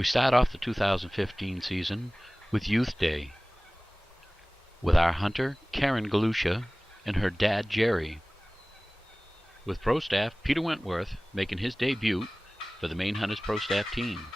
We start off the 2015 season with Youth Day, with our hunter, Jerry Galusha, and her dad, Jerry, with Pro Staff Peter Wentworth making his debut for the Maine Hunters Pro Staff team.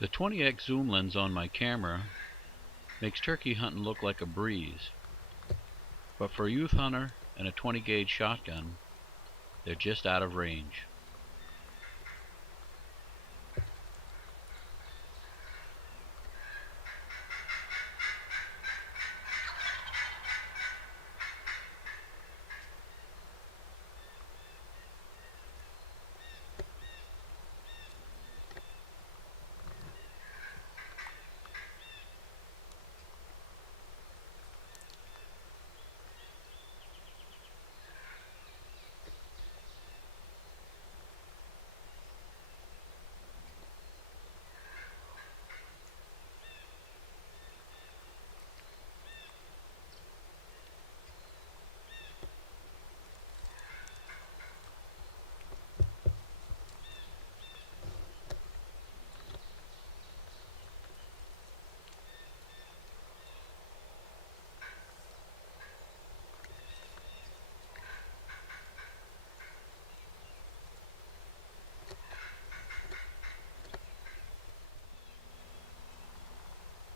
The 20x zoom lens on my camera makes turkey hunting look like a breeze, but for a youth hunter and a 20 gauge shotgun, they're just out of range.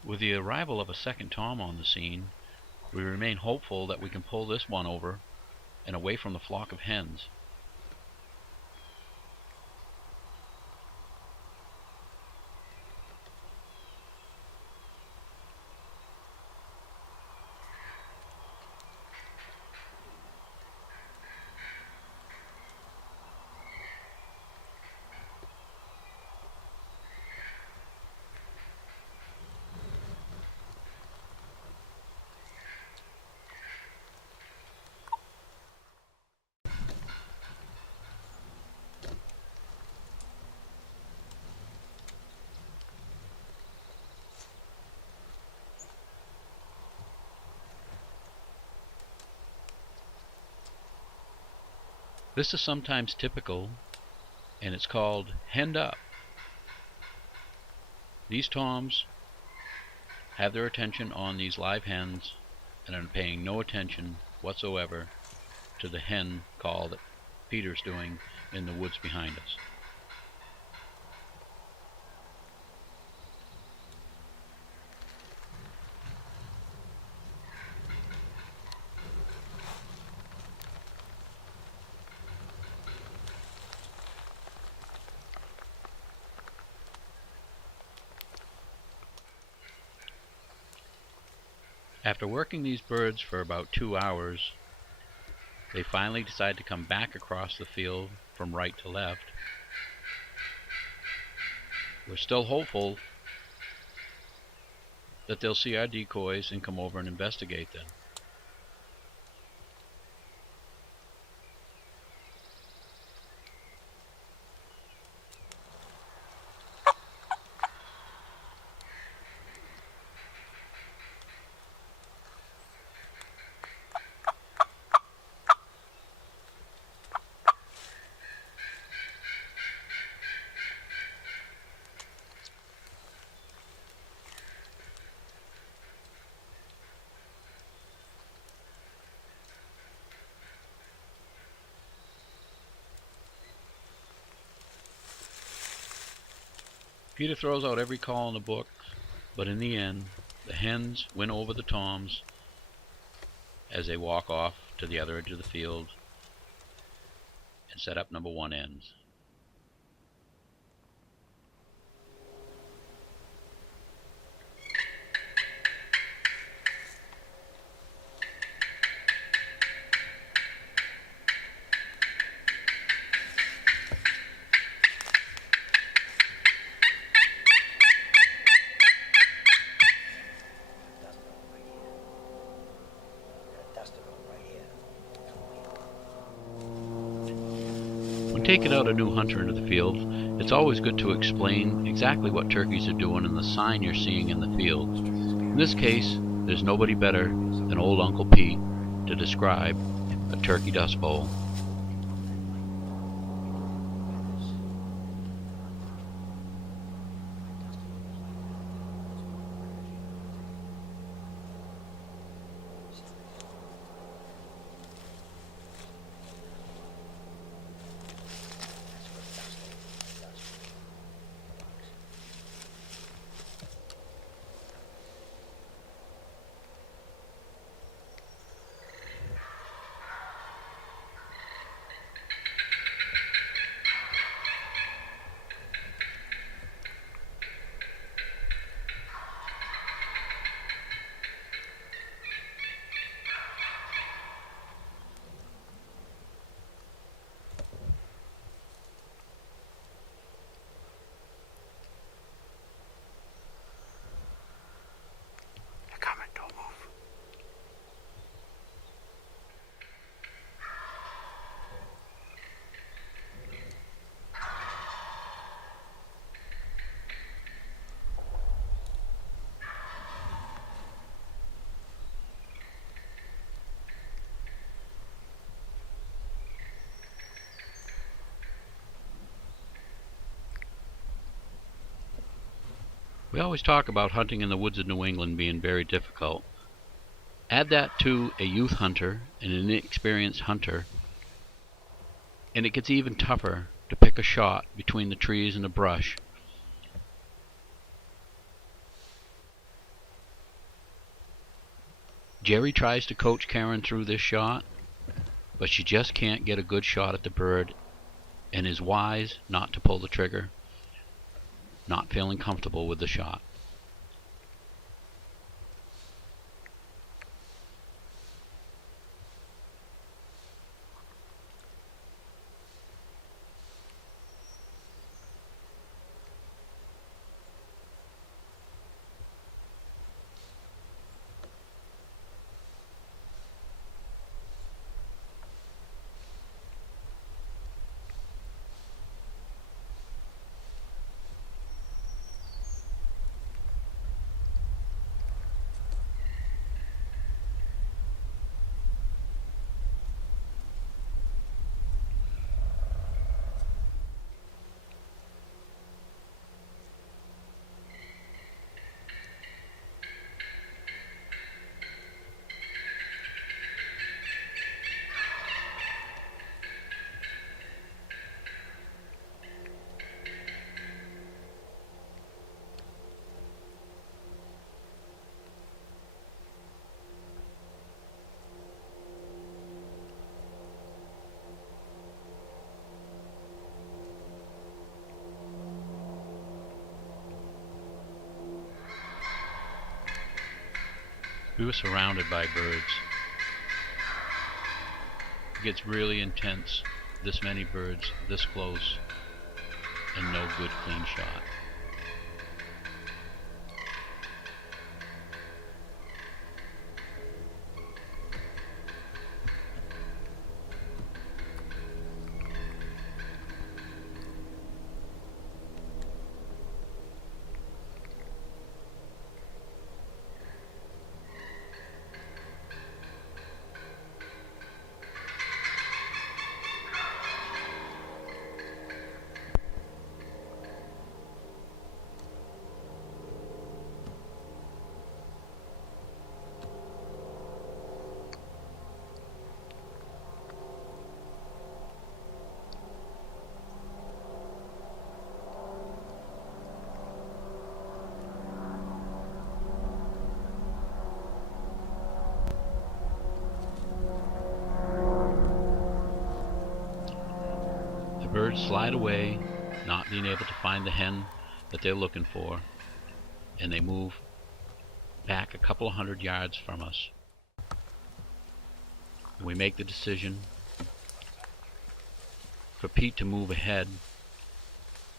With the arrival of a second tom on the scene, we remain hopeful that we can pull this one over and away from the flock of hens. This is sometimes typical, and it's called henned up. These toms have their attention on these live hens and are paying no attention whatsoever to the hen call that Peter's doing in the woods behind us. After working these birds for about 2 hours, they finally decide to come back across the field from right to left. We're still hopeful that they'll see our decoys and come over and investigate them. Peter throws out every call in the book, but in the end, the hens win over the toms as they walk off to the other edge of the field and set up number 1 ends. When taking out a new hunter into the field, it's always good to explain exactly what turkeys are doing and the sign you're seeing in the field. In this case, there's nobody better than old Uncle Pete to describe a turkey dust bowl. We always talk about hunting in the woods of New England being very difficult. Add that to a youth hunter and an inexperienced hunter, and it gets even tougher to pick a shot between the trees and the brush. Jerry tries to coach Karen through this shot, but she just can't get a good shot at the bird and is wise not to pull the trigger, not feeling comfortable with the shot. We were surrounded by birds. It gets really intense, this many birds, this close, and no good clean shot. birds slide away, not being able to find the hen that they're looking for, and they move back a couple of 100 yards from us. And we make the decision for Pete to move ahead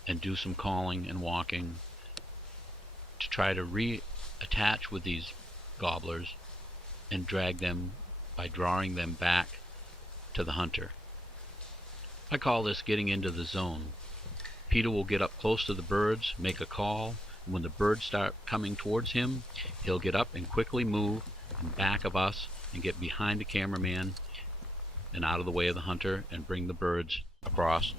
and do some calling and walking to try to reattach with these gobblers and drag them by drawing them back to the hunter. I call this getting into the zone. Peter will get up close to the birds, make a call, and when the birds start coming towards him, he'll get up and quickly move in back of us and get behind the cameraman and out of the way of the hunter and bring the birds across.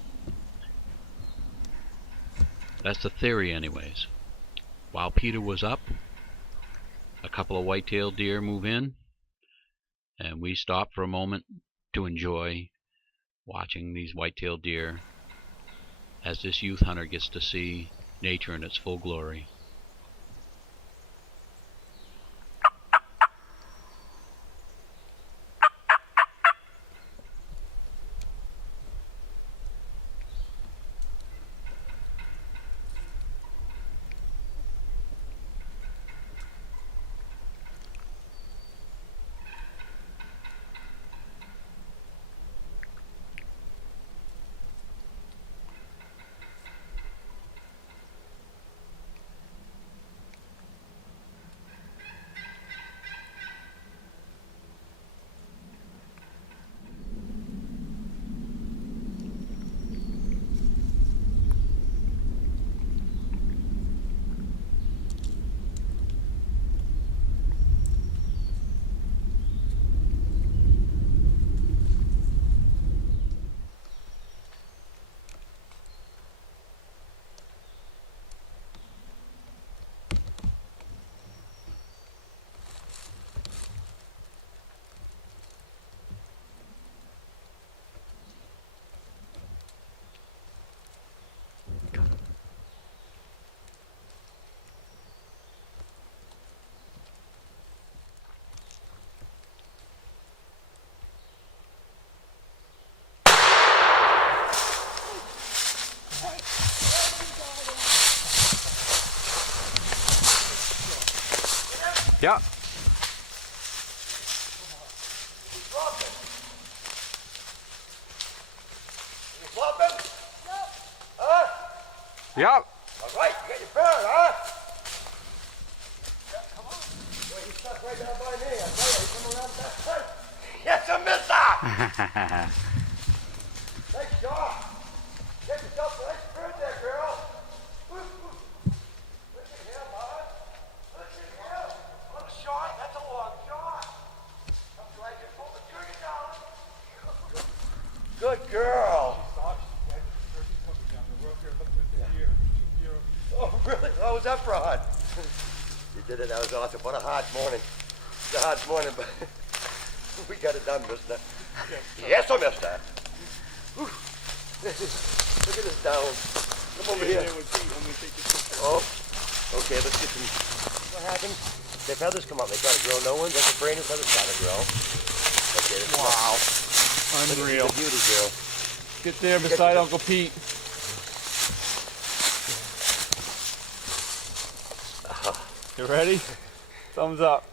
That's the theory anyways. While Peter was up, a couple of white-tailed deer move in, and we stop for a moment to enjoy watching these white-tailed deer as this youth hunter gets to see nature in its full glory. Yeah. You flopping? Yep. Huh? Yep. All right, you got your bird, huh? Yeah, come on. Well, you stuck right down by me. I tell you, you come around that way. Yes, a mister! Nice shot. Get yourself a nice bird there, girl. Look at him, huh? Look at him. Look, shot. That's a long shot. I'm glad you pulled the trigger down. Good girl. Oh, really? How was that for a hunt? You did it. That was awesome. What a hard morning. It's a hard morning, but we got it done, mister. Yes, sir, mister. Whew. Look at this down. Come over here. Oh, okay, let's get some. What happened? Their feathers come up. They got to grow. No one. That's a brain and feathers got to grow. Okay, this Wow. is Unreal. the beauty, girl. Get there beside Uncle Pete. You ready? Thumbs up.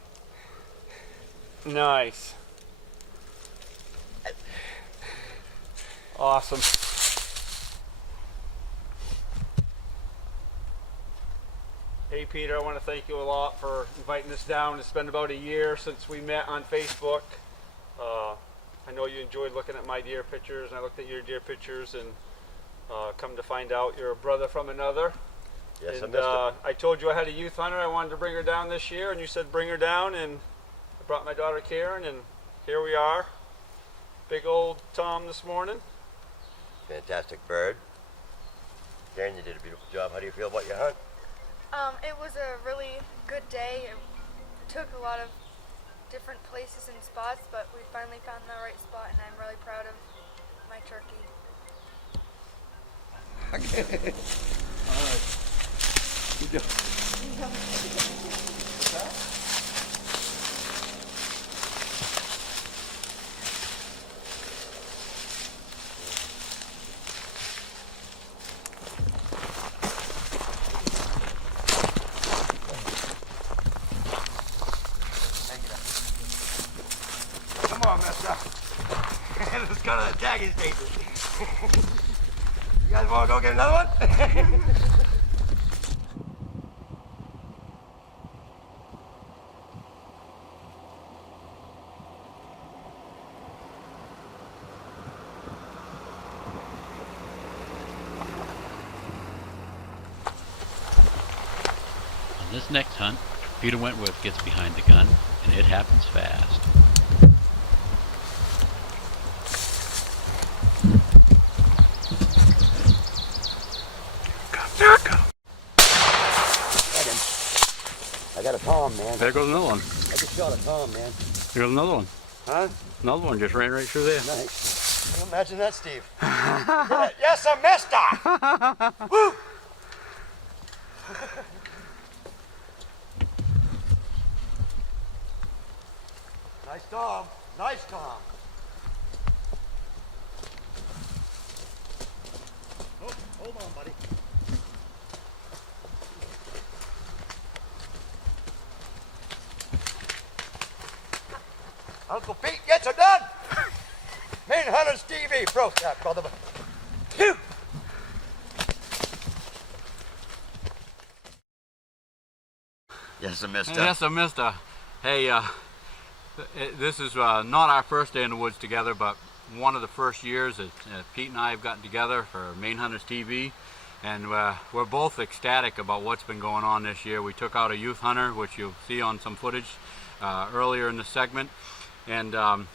Nice. Awesome. Hey Peter, I want to thank you a lot for inviting us down. It's been about a year since we met on Facebook. I know you enjoyed looking at my deer pictures, and I looked at your deer pictures, and come to find out you're a brother from another. Yes, And mister. I told you I had a youth hunter. I wanted to bring her down this year, and you said bring her down, and I brought my daughter Karen, and here we are. Big old Tom this morning. Fantastic bird. Karen, you did a beautiful job. How do you feel about your hunt? It was a really good day. It took a lot of different places and spots, but we finally found the right spot, and I'm really proud of my turkey. All right. Good job. go to the tagging station. You guys want to go get another one? On this next hunt, Peter Wentworth gets behind the gun, and it happens fast. I got a tom, man. There goes another one. I just shot a tom, man. There goes another one. Huh? Another one just ran right through there. Nice. Can you imagine that, Steve? Yes, I missed her! Woo! Nice tom. Nice tom. Oh, hold on, buddy. Uncle Pete gets her done. Main Hunters TV. Pro that, brother. Phew. Yes, I missed her. Yes, I missed her. Hey, this is not our first day in the woods together, but one of the first years that Pete and I have gotten together for Main Hunters TV, and we're both ecstatic about what's been going on this year. We took out a youth hunter, which you'll see on some footage earlier in the segment, and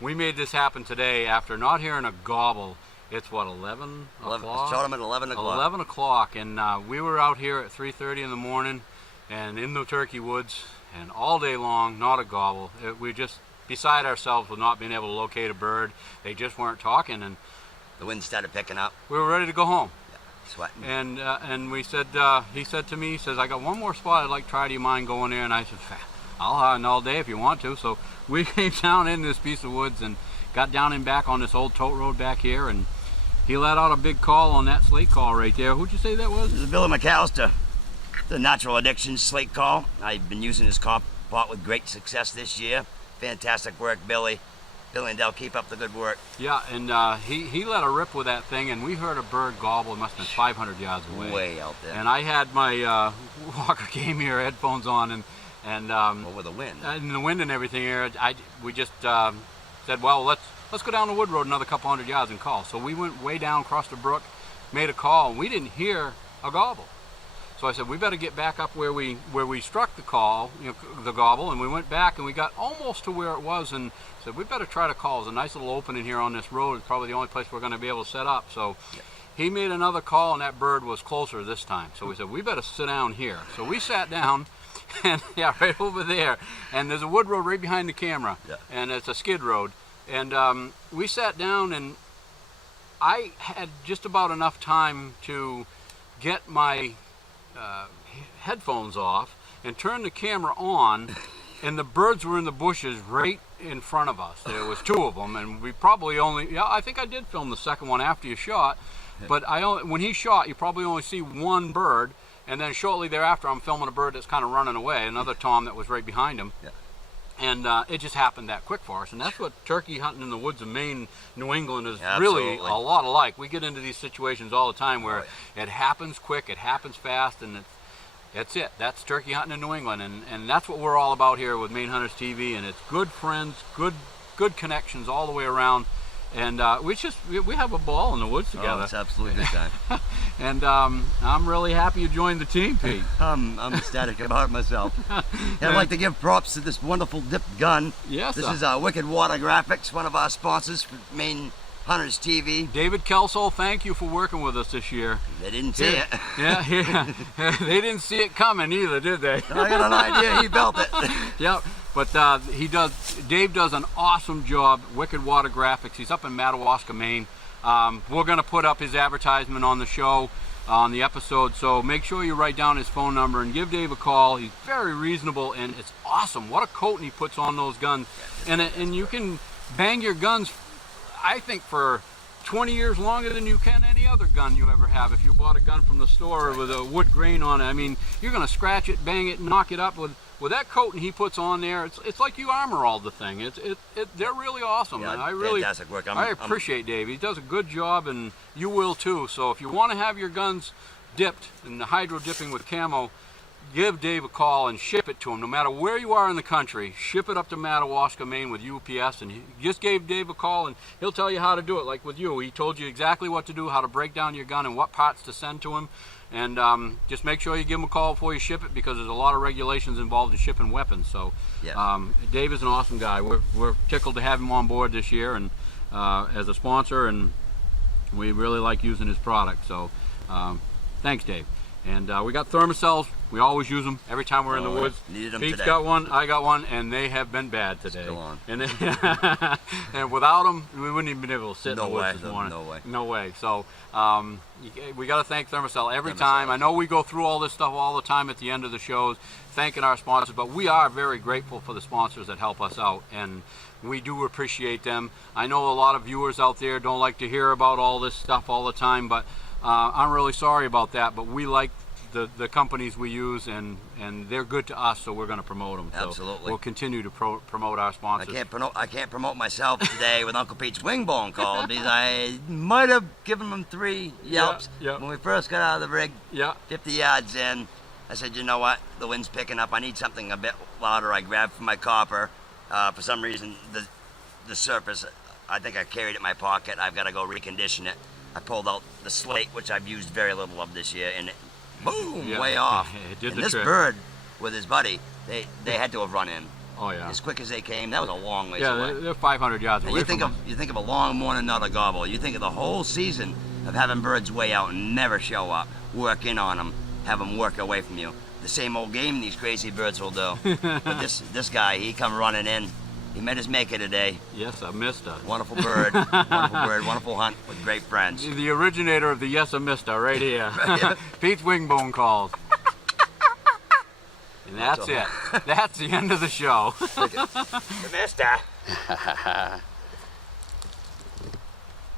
we made this happen today after not hearing a gobble. It's what, 11 o'clock? Shot him at 11 o'clock. 11 o'clock, and we were out here at 3:30 in the morning and in the turkey woods, and all day long, not a gobble. We just beside ourselves with not being able to locate a bird. They just weren't talking, and The wind started picking up. we were ready to go home. Sweating. And we said, he said to me, he says, I got one more spot I'd like to try. Do you mind going there? And I said, I'll hunt all day if you want to. So we came down in this piece of woods and got down and back on this old tote road back here, and he let out a big call on that slate call right there. Who'd you say that was? This is Billy McAllister, the Natural Addiction slate call. I've been using his pot with great success this year. Fantastic work, Billy. Billy and Dell, keep up the good work. Yeah, and he let a rip with that thing, and we heard a bird gobble. It must have been 500 yards away. Way out there. And I had my Walker Game Ear headphones on, and What with the wind? and the wind and everything here, we just said, well, let's go down the wood road another couple hundred yards and call. So we went way down across the brook, made a call, and we didn't hear a gobble. So I said, we better get back up where we struck the call, the gobble, and we went back and we got almost to where it was, and said, we better try to call. There's a nice little opening here on this road. It's probably the only place we're going to be able to set up. So he made another call, and that bird was closer this time. So we said, we better sit down here. So we sat down, and yeah, right over there. And there's a wood road right behind the camera, and it's a skid road. And we sat down, and I had just about enough time to get my headphones off and turn the camera on, and the birds were in the bushes right in front of us. There was two of them, and we probably only, I think I did film the second one after you shot, but when he shot, you probably only see one bird, and then shortly thereafter I'm filming a bird that's kind of running away, another tom that was right behind him. And it just happened that quick for us, and that's what turkey hunting in the woods of Maine, New England is really a lot alike. We get into these situations all the time where it happens quick, it happens fast, and that's it. That's turkey hunting in New England, and that's what we're all about here with Maine Hunters TV, and it's good friends, good connections all the way around, and we have a ball in the woods together. Oh, it's absolutely good time. And I'm really happy you joined the team, Pete. I'm ecstatic about it myself. And I'd like to give props to this wonderful dipped gun. Yes, This sir. is Wicked Water Graphics, one of our sponsors for Maine Hunters TV. David Kelso, thank you for working with us this year. They didn't see it. Yeah. They didn't see it coming either, did they? I got an idea, he built it. Yep. But Dave does an awesome job. Wicked Water Graphics. He's up in Madawaska, Maine. We're going to put up his advertisement on the show, on the episode, so make sure you write down his phone number and give Dave a call. He's very reasonable, and it's awesome. What a coating he puts on those guns. And you can bang your guns, I think, for 20 years longer than you can any other gun you ever have. If you bought a gun from the store with a wood grain on it, I mean, you're going to scratch it, bang it, knock it up with that coating he puts on there. It's like you armor all the thing. They're really awesome. Yeah, and I really fantastic work. I appreciate Dave. He does a good job, and you will too. So if you want to have your guns dipped in the hydro dipping with camo, give Dave a call and ship it to him. No matter where you are in the country, ship it up to Madawaska, Maine with UPS, and he just gave Dave a call and he'll tell you how to do it. Like with you, he told you exactly what to do, how to break down your gun and what parts to send to him. And just make sure you give him a call before you ship it, because there's a lot of regulations involved in shipping weapons. So Dave is an awesome guy. We're tickled to have him on board this year and as a sponsor, and we really like using his product. So thanks, Dave. And we got thermocells. We always use them every time we're in the woods. Needed them Pete's today. got one, I got one, and they have been bad today. Still on. And, and without them, we wouldn't even been able to sit in the woods this morning. No way. No way. So we got to thank Thermacell every time. I know we go through all this stuff all the time at the end of the shows, thanking our sponsors, but we are very grateful for the sponsors that help us out, and we do appreciate them. I know a lot of viewers out there don't like to hear about all this stuff all the time, but I'm really sorry about that, but we like the companies we use, and they're good to us, so we're going to promote them. So Absolutely. we'll continue to promote our sponsors. I can't promote myself today with Uncle Pete's wing bone call, because I might have given him 3 yelps when we first got out of the rig. 50 yards in, I said, you know what, the wind's picking up, I need something a bit louder. I grabbed for my copper. For some reason, the surface, I think I carried it in my pocket. I've got to go recondition it. I pulled out the slate, which I've used very little of this year, and it, boom, way off. It did and the this trick. bird with his buddy, they had to have run in. Oh yeah. As quick as they came, that was a long ways Yeah, away. they're 500 yards away You think from of a long morning, not a gobble. You think of the whole season of having birds way out and never show up. Work in on them, have them work away from you. The same old game these crazy birds will do. But this guy, he come running in. He met his maker today. Yes, I missed her. Wonderful bird, wonderful hunt with great friends. The originator of the Yes, I missed her right here. Pete's Wingbone calls. And that's it. That's the end of the show. You missed her.